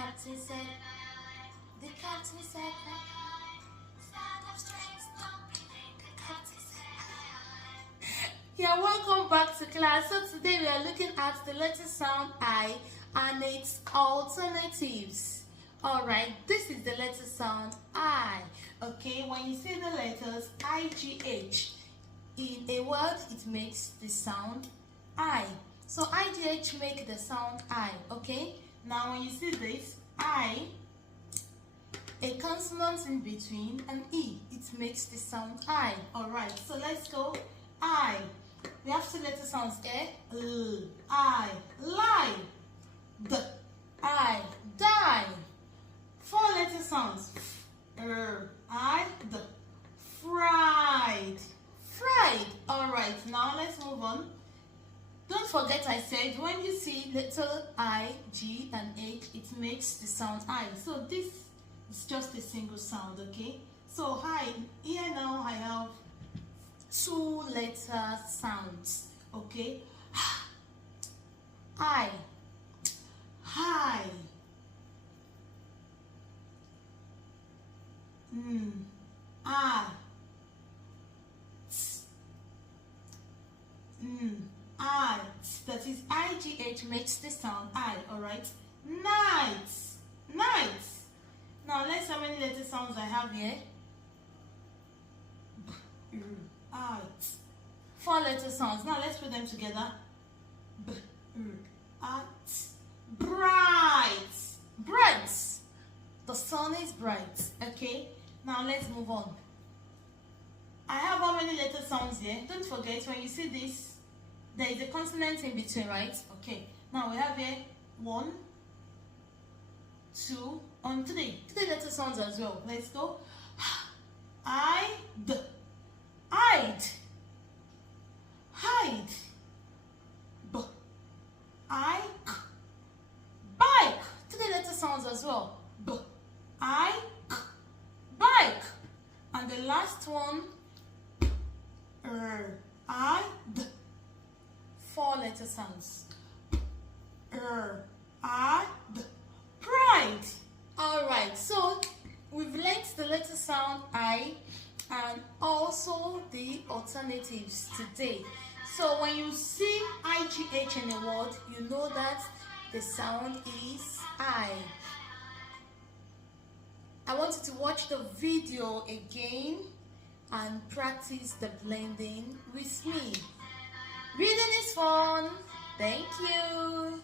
captain said, the captain said, stand up straight, don't be late, the captain said. Yeah, welcome back to class. So today we are looking at the letter sound I and its alternatives. Alright, this is the letter sound I. Okay, when you see the letters IGH in a word, it makes the sound I. So IGH make the sound I. Okay, now when you see this I, a consonant in between an E, it makes the sound I. Alright, so let's go. I. We have two letter sounds here. L, I, lie. D, I, die. Four letter sounds. I, D, fried. Fried. Alright, now let's move on. Don't forget I said when you see letter I, G, and H, it makes the sound I. So this is just a single sound, okay? So hi, here now I have two letter sounds, okay? I, hi, I, I. That is IGH makes the sound I, alright? Nights, nights. Now let's see how many letter sounds I have here. I. Four letter sounds. Now let's put them together. At. Bright. Bright. The sun is bright. Okay. Now let's move on. I have how many letter sounds here? Don't forget when you see this, there is a consonant in between, right? Okay. Now we have here 1, 2, and 3. 3 letter sounds as well. Let's go. I. D. Hide. Hide. B. I. K. Bike. 3 letter sounds as well. B. I. K. Bike. And the last one. I. D. 4 letter sounds. I. D. Pride. Alright, so we've learned the letter sound I and also the alternatives today. So when you see IGH in a word, you know that the sound is I. I want you to watch the video again and practice the blending with me. Reading is fun. Thank you.